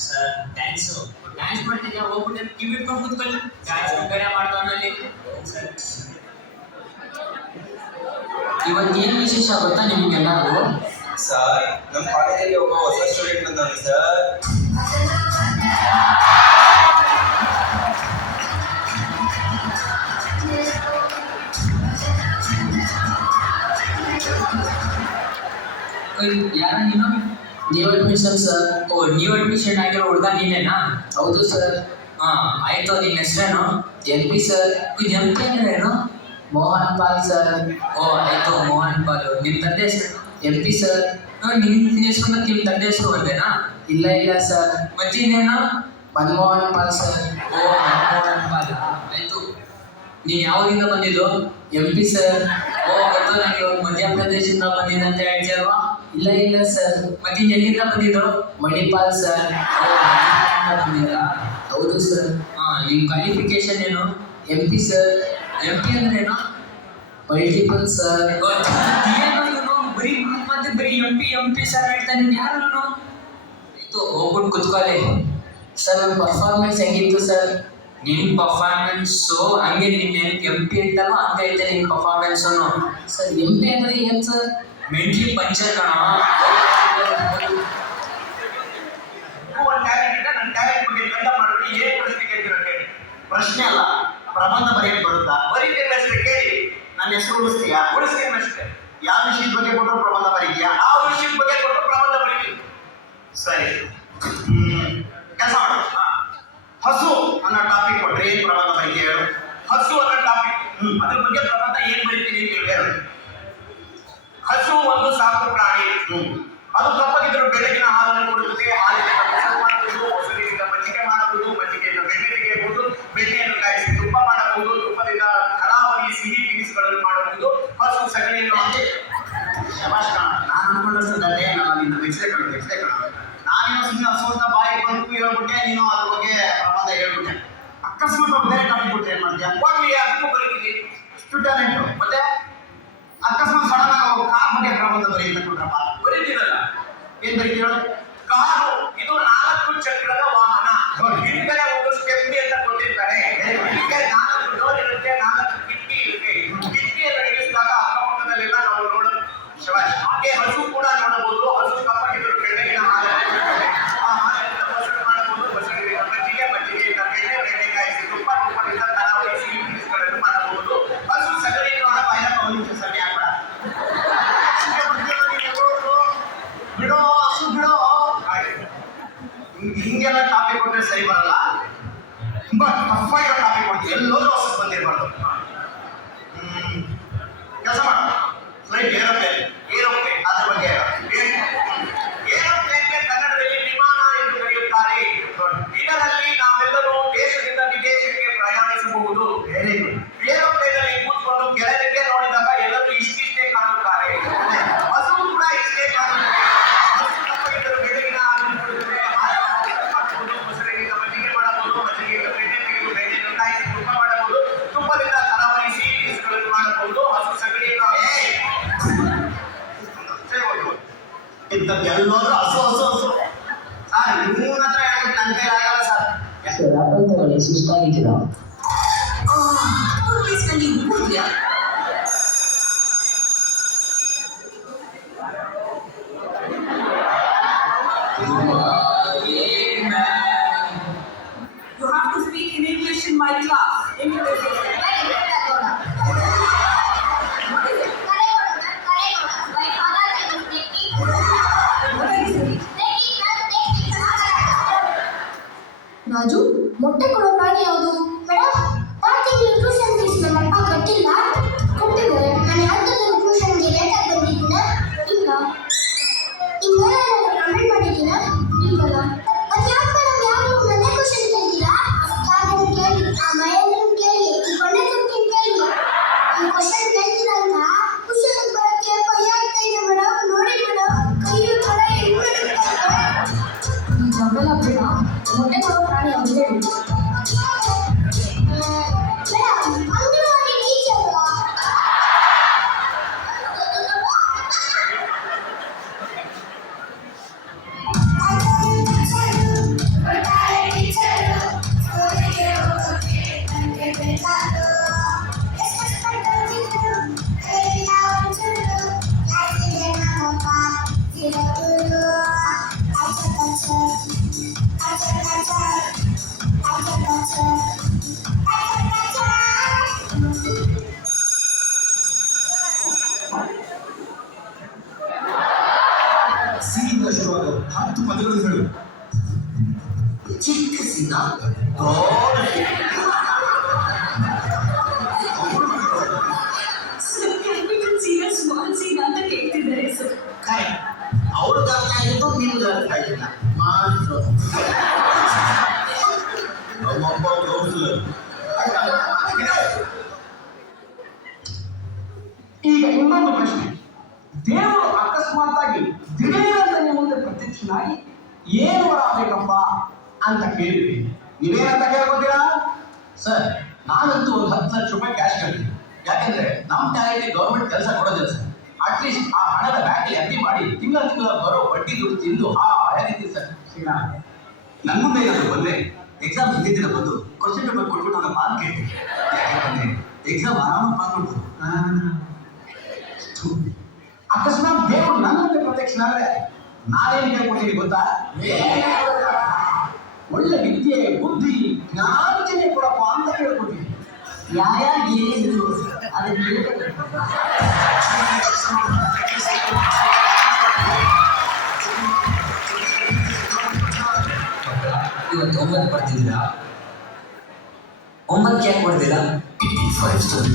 Sir dance ಮಾಡ್ತಿದ್ಯಾ ಹೋಗ್ಬಿಟ್ಟು TV ಇಟ್ಕೊಂಡು ಕೂತ್ಕೊಳ್ಳಿ ಡ್ಯಾನ್ಸ್ ಬೇರೆ ಮಾಡ್ತಾನಲ್ಲಿ ಸರ್. ಇವತ್ತು ಏನು ವಿಶೇಷ ಗೊತ್ತಾ ನಿಮ್ಗೆಲ್ಲರಿಗೂ? ಸರ್ ನಮ್ಮ ಕಾಲೇಜಲ್ಲಿ ಒಬ್ಬ ಹೊಸ ಸ್ಟೂಡೆಂಟ್ ಬಂದವನು ಸರ್. ಯಾರ ನೀನು? New admission sir. Oh, new admission ಆಗಿರೋ ಹುಡುಗ ನೀನೇನಾ? ಹೌದು ಸರ್. ಹಾಂ ಆಯಿತು. ನಿನ್ನ ಹೆಸರೇನು? M P sir. ಇದು ಎಂ ಪಿ ಅಂದರೆ ಏನು? ಮೋಹನ್ ಪಾಲ್ ಸರ್. ಓ ಆಯಿತು, ಮೋಹನ್ ಪಾಲ್. ನಿಮ್ಮ ತಂದೆ ಹೆಸರು? M P sir. ನಿನ್ನ ಹೆಸರು ಮತ್ತು ನಿಮ್ಮ ತಂದೆ ಹೆಸರು ಒಂದೇನಾ? ಇಲ್ಲ ಇಲ್ಲ ಸರ್. ಮತ್ತಿನ್ನೇನು? ಮನಮೋಹನ್ ಪಾಲ್ ಸರ್. ಓ ಮನಮೋಹನ್ ಪಾಲ್. ಆಯಿತು. ನೀನು ಯಾವಾಗಿಂದ ಬಂದಿದ್ದು? M P sir. ಓ ಗೊತ್ತು ನನಗೆ. ಇವಾಗ ಮಧ್ಯಪ್ರದೇಶದಿಂದ ಬಂದಿದ್ದೆ ಅಂತ ಹೇಳ್ತೀಯಲ್ವಾ? ಇಲ್ಲ ಇಲ್ಲ ಸರ್. ಮತ್ತೆ ಎಲ್ಲಿಂದ ಬಂದಿದ್ದು? ಮಣಿಪಾಲ್ ಸರ್. ಓ ಮಣಿಪಾಲಿಂದ ಬಂದಿದ್ದೀರಾ? ಹೌದು ಸರ್. ಹಾಂ, ನಿಮ್ಮ ಕ್ವಾಲಿಫಿಕೇಶನ್ ಏನು? M P sir. M P ಅಂದ್ರೆ ಏನು? Multiple sir. ಏನು ಇವನು ಬರೀ ಮತ್ತೆ ಬರೀ ಎಂ ಪಿ ಸರ್ ಹೇಳ್ತಾನೆ. ಯಾರು ನಾನು? ಆಯಿತು, ಹೋಗ್ಬಿಟ್ಟು ಕುತ್ಕೊಳ್ಳಿ. ಸರ್ ನನ್ನ ಪರ್ಫಾರ್ಮೆನ್ಸ್ ಹೆಂಗಿತ್ತು ಸರ್? ನಿನ್ನ ಪರ್ಫಾರ್ಮೆನ್ಸು ಹಂಗೆ ನೀನು ಎಂ ಪಿ ಇರ್ತಲ್ವ ಹಂಗೈತೆ ನಿನ್ನ ಪರ್ಫಾರ್ಮೆನ್ಸು. ಸರ್ ಎಂ ಪಿ ಅಂದರೆ ಏನು ಸರ್? ಮೆಂಟ್ಲಿ ಪಂಚರ್ ಕಣ. ಪ್ರಶ್ನೆ ಅಲ್ಲ, ಪ್ರಬಂಧ ಬರೆಯಕ್ಕೆ ಬರುತ್ತಾ? ಬರೀತೇನೆ ಅಷ್ಟೇ. ಕೇಳಿ, ನನ್ನ ಹೆಸರು ಉಳಿಸ್ತೀಯಾ? ಉಳಿಸ್ತೀನಿ ಅಷ್ಟೇ. ಯಾವ ವಿಷಯದ ಬಗ್ಗೆ ಕೊಟ್ಟರು ಪ್ರಬಂಧ ಬರೀತೀಯಾ? ಆ ವಿಷಯದ ಬಗ್ಗೆ ಕೊಟ್ಟರು ಪ್ರಬಂಧ ಬರೀತೀನಿ. ಸರಿ, ಕೆಲಸ ಮಾಡು. ಹಸು ಅನ್ನೋ ಟಾಪಿಕ್ ಕೊಟ್ರೆ ಏನ್ ಪ್ರಬಂಧ ಬರೀತೀಯ ಹೇಳು? ಹಸು ಅನ್ನೋ ಟಾಪಿಕ್, ಅದ್ರ ಬಗ್ಗೆ ಪ್ರಬಂಧ ಏನ್ ಬರೀತೀನಿ ನೀವು ಹೇಳು. ಹಸು ಒಂದು ಸಾಕು ಪ್ರಾಣಿ. ಅದು ಕಪ್ಪಗಿದ್ರು ಬೆಳಗಿನ ಹಾಲನ್ನು ಕೊಡುತ್ತದೆ. ಹಾಲಿನ ಮಾಡಬಹುದು, ಮೊಸರಿನಿಂದ ಮಜ್ಜಿಗೆ ಮಾಡಬಹುದು, ಮಜ್ಜಿಗೆಯಿಂದ ಬೆಣ್ಣೆ ತೆಗೆಯಬಹುದು, ಬೆಣ್ಣೆಯನ್ನು ಕಾಯಿಸಿ ತುಪ್ಪ ಮಾಡಬಹುದು, ತುಪ್ಪದಿಂದ ಹಲವಾರು ಸಿಹಿ ತಿನಿಸುಗಳನ್ನು ಮಾಡಬಹುದು. ಹಸು ಸಗಣಿಯನ್ನು ಶಬಾಷ್ ಕಣ. ನಾನು ಅನ್ಕೊಂಡಷ್ಟು ಗಂಟೆ ನಾನು ನಿನ್ನ ಮೆಚ್ಚಲೆ ಕಣ. ನಾನೇನೋ ಸುಮ್ಮನೆ ಹಸು ಅಂತ ಬಾಯಿಗೆ ಬಂದು ಹೇಳ್ಬಿಟ್ಟೆ, ನೀನು ಅದ್ರ ಬಗ್ಗೆ ಪ್ರಬಂಧ ಹೇಳ್ಬಿಟ್ಟೆ. ಅಕಸ್ಮಾತ್ ಬೇರೆ ಟಾಪಿಕ್ ಕೊಟ್ಟರೆ ಏನ್ ಮಾಡ್ತೀಯ? ಹೋಗ್ಲಿ, ಅದಕ್ಕೂ ಬರೀತೀನಿ. ಇಷ್ಟು ಟ್ಯಾಲೆಂಟು. ಮತ್ತೆ ಅಕಸ್ಮಾತ್ ಸಡನ್ ಆಗಿ ಕಾರ್ ಬಗ್ಗೆ ಪ್ರಬಂಧ ಬರೀ ಅಂತ ಕೊಟ್ರಪ್ಪ, ಬರೀತೀರಲ್ಲ. ಏನ್ ಬರೀತೀರ? ಕಾರು ಇದು 4 ಚಕ್ರದ ವಾಹನ. ಹಿಂದ್ಗಡೆ ಒಂದು ಸ್ಟೆಪ್ನಿ ಅಂತ ಕೊಟ್ಟಿರ್ತಾರೆ. ಇದಕ್ಕೆ 4 ಡೋರ್ ಇರುತ್ತೆ, 4 ಕಿಟಕಿ ಇರುತ್ತೆ. ಕಿಟಕಿಯನ್ನು ಇಳಿಸಿದಾಗ ಅಕ್ಕಪಕ್ಕದಲ್ಲೆಲ್ಲ ನಾವು ನೋಡೋದು. ಶಬಾಷ್. ಹಾಗೆ ಹಸು ಕೂಡ ನೋಡಬಹುದು. ಹಸು ಕಪ್ಪಗಿದ್ರು ಬೆಳ್ಳಗಿನ ಹಾಲಿನಿಂದ ಮೊಸರು ಮಾಡಬಹುದು, ಮೊಸರಿನಿಂದ ಮಜ್ಜಿಗೆಯಿಂದ ಬೆಣ್ಣೆ ಕಾಯಿಸಿ ತುಪ್ಪದಿಂದ ತರಾವರಿ ಸಿಹಿ ತಿನಿಸುಗಳನ್ನು ಮಾಡಬಹುದು. ಹಸು ಸಗಣಿಯನ್ನು ಬಾಯಿನ ಕವಲಿಂಚ ಸಗಣಿ ಹಾಕ್ಬೇಡ. ಬಿಡೋ ಹಸು ಬಿಡೋ. ಹಿಂಗೆಲ್ಲ ಟಾಪಿಕ್ ಕೊಟ್ಟರೆ ಸರಿ ಬರಲ್ಲ. ತುಂಬಾ ಟಫ್ ಆಗಿರೋ ಟಾಪಿಕ್ ಕೊಡ್ತೀವಿ. ಎಲ್ಲೋದ್ರೂ ಹಸು ಬಂದಿರಬಾರ್ದು. ಕೆಲಸ ಮಾಡ. ಫ್ಲೈಟ್ ಏರೋಪ್ಲೇನ್ ಅದ್ರ ಬಗ್ಗೆ. ಏರೋಪ್ಲೇನ್ಗೆ ಕನ್ನಡದಲ್ಲಿ ವಿಮಾನ ಎಂದು ಕರೆಯುತ್ತಾರೆ. ಇದರಲ್ಲಿ ನಾವೆಲ್ಲರೂ ದೇಶದಿಂದ ವಿದೇಶಕ್ಕೆ ಪ್ರಯಾಣಿಸಬಹುದು. ಏರೋಪ್ಲೇನ್ ಅಲ್ಲಿ ಕೂತ್ಕೊಂಡು ಕೆಳಗೆ ನೋಡಿದಾಗ ಎಲ್ಲರೂ ಇಷ್ಟಿಷ್ಟೇ ಕಾಣುತ್ತಾರೆ. ಹಸು ಕೂಡ ಇಷ್ಟೇ ಕಾಣುತ್ತೆ. ಹಸು ಕಪ್ಪಗಿದ್ದರೂ ಬೆಳಗಿನ ಹಾಲನ್ನು ಕೊಡುತ್ತದೆ. ಹಾಲು ಮೊಸರಿನಿಂದ ಮಜ್ಜಿಗೆ ಮಾಡಬಹುದು, ಮಜ್ಜಿಗೆಯಿಂದ ಬೆಣ್ಣೆ ತೆಗೆದು ಬೆಣ್ಣೆಯನ್ನು ಕಾಯಿಸಿ ತುಪ್ಪ ಮಾಡಬಹುದು, ತುಪ್ಪದಿಂದ ತರಾವರಿ ಸಿಹಿ ತಿನಿಸುಗಳನ್ನು ಮಾಡಬಹುದು. ಹಸು ಸಗಣಿಯನ್ನು ಎಲ್ಲೋದ್ರೂ ಹಸು ಹಸು ಹಸು. ಸರ್ ನಿಮ್ಮ ಹತ್ರ ಹೇಳಕ್ಕೆ ನನ್ನ ಕೈಲಿ ಆಗಲ್ಲ ಸರ್. ಸರ್ ಆಪಲ್ ತಗೊಳ್ಳಿ, ಸುಸ್ತಾಗಿದ್ದೀರಾ? You have to speak in English in my class. English. Raju, ಮೊಟ್ಟೆ ಕೊಡೋ ಪ್ರಾಣಿ ಯಾವುದು? ಮೇಡಮ್, 1 ತಿಂಗಳು ಟ್ಯೂಷನ್ ಫೀಸ್ ನಮ್ಮ ಅಪ್ಪ ಕಟ್ಟಿಲ್ಲ. ಕೊಟ್ಟಿದ್ದಾರೆ. ನಾನು ಯಾವ್ದಾದ್ರು ಟ್ಯೂಷನ್ಗೆ ಲೇಟಾಗಿ ಬಂದಿದ್ದೀನ? ಇಲ್ಲ. ಇನ್ನೇನಾದ್ರು ಕಮೆಂಟ್ ಮಾಡಿದ್ದೀನ? ಇಲ್ವಲ್ಲ. ಮತ್ತೆ ಯಾಕೆ ಮೇಡಮ್ ಯಾರು ನನ್ನೇ ಕ್ವಶನ್ ಕೇಳ್ತೀರಾ? ಯಾರನ್ನು ಕೇಳಿ, ಆ ಮಹೇಂದ್ರನ್ ಕೇಳಿ, ಈ ಕೊಂಡೇಶ್ವರನ್ ಕೇಳಿ. ಈ ಕ್ವಶನ್ ಕೇಳ್ತೀರಾ ಅಂತ ಟ್ಯೂಷನ್ಗೆ ಬರೋಕ್ಕೆ ಭಯ ಆಗ್ತಾ ಇದೆ ಮೇಡಮ್. ನೋಡಿ ಮೇಡಮ್, ಕೈಯು ಥರ ಹೆಂಗ್ ಮಾಡುತ್ತೆ. ಈ ಜಗಳ ಬೇಡ ಮೊಟ್ಟೆ ಕೊಡೋ ಪ್ರಾಣಿ ಯಾವುದು ಹೇಳಿ ಮೇಡಮ್ ಅಂಗನವಾಡಿ ಟೀಚರ್ ಸಿಯಿಂದ ಶುರುವಾದ 10 ಪದಗಳನ್ನು ಹೇಳು. ಚಿಕ್ಕ ಸಿನ ದೊಡ್ಡ ಸಿ. Sir, capital C ನ small c ಅಂತ ಕೇಳ್ತಿದ್ದಾರೆ ಸರ್. ಕರೆಕ್ಟ್. ಅವ್ರಿಗೆ ಅರ್ಥ ಆಗಿದ್ದು ನಿಮ್ಗೆ ಅರ್ಥ ಆಗಿಲ್ಲ ಮಾತ್ರ. ನಮ್ಮಪ್ಪ ಕೌನ್ಸಿಲರ್. ಈಗ ಇನ್ನೊಂದು ಪ್ರಶ್ನೆ. ದೇವರು ಅಕಸ್ಮಾತ್ತಾಗಿ ದಿಢೀರಂತ ನಿಮ್ಮ ಮುಂದೆ ಪ್ರತ್ಯಕ್ಷನಾಗಿ ಏನು ವರ ಆಗಬೇಕಪ್ಪ ಅಂತ ಕೇಳಿದ್ವಿ, ನೀವೇನಂತ ಕೇಳ್ಕೊತೀರಾ? ಸರ್, ನಾನಂತೂ ಒಂದು 10 ಲಕ್ಷ ರೂಪಾಯಿ ಕ್ಯಾಶ್ ಕಳ್ತೀನಿ. ಯಾಕಂದ್ರೆ ನಮ್ಮ ಟ್ಯಾಲೆಂಟ್ಗೆ ಗೌರ್ಮೆಂಟ್ ಕೆಲಸ ಕೊಡೋದಿಲ್ಲ ಸರ್. ಅಟ್ಲೀಸ್ಟ್ ಆ ಹಣದ ಬ್ಯಾಂಕಲ್ಲಿ ಎಫ್ಡಿ ಮಾಡಿ ತಿಂಗಳ ಬರೋ ಬಡ್ಡಿ ದುಡ್ಡು ತಿಂದು ಹೇಗಿರ್ತೀವಿ ಸರ್. ಸೀನಾ, ನನ್ನ ಮುಂದೆ ಏನಾದ್ರು ಬಂದ್ರೆ ಎಕ್ಸಾಮ್ ಹಿಂದಿನ ದಿನ ಬಂದು ಕ್ವಶನ್ ಪೇಪರ್ ಕೊಟ್ಬಿಟ್ಟು ನಾನು ಪಾಸ್ ಕೇಳ್ತೀನಿ. ಯಾಕಂದ್ರೆ ಎಕ್ಸಾಮ್ ಆರಾಮಾಗಿ ಪಾಸ್ ಮಾಡ್ಬೋದು. ಅಕಸ್ಮಾತ್ ದೇವರು ನನ್ನ ಮುಂದೆ ಪ್ರತ್ಯಕ್ಷನಾದ್ರೆ ನಾನೇನು ಕೇಳ್ಕೊತೀನಿ ಗೊತ್ತಾ? ಒಳ್ಳೆ ವಿದ್ಯೆ ಬುದ್ಧಿ ಜ್ಞಾನಕ್ಕೆ ಕೊಡಪ್ಪ ಅಂತ ಕೇಳ್ಕೊತೀನಿ. ಯಾರ್ಯಾರು ಏನಿದ್ರು ಅದಕ್ಕೆ ಇವತ್ತು 9 ಬರ್ತಿದ್ದೀರಾ? 9 ಯಾಕೆ ಬರ್ತೀರಾ? 5 ಸ್ಟಾರ್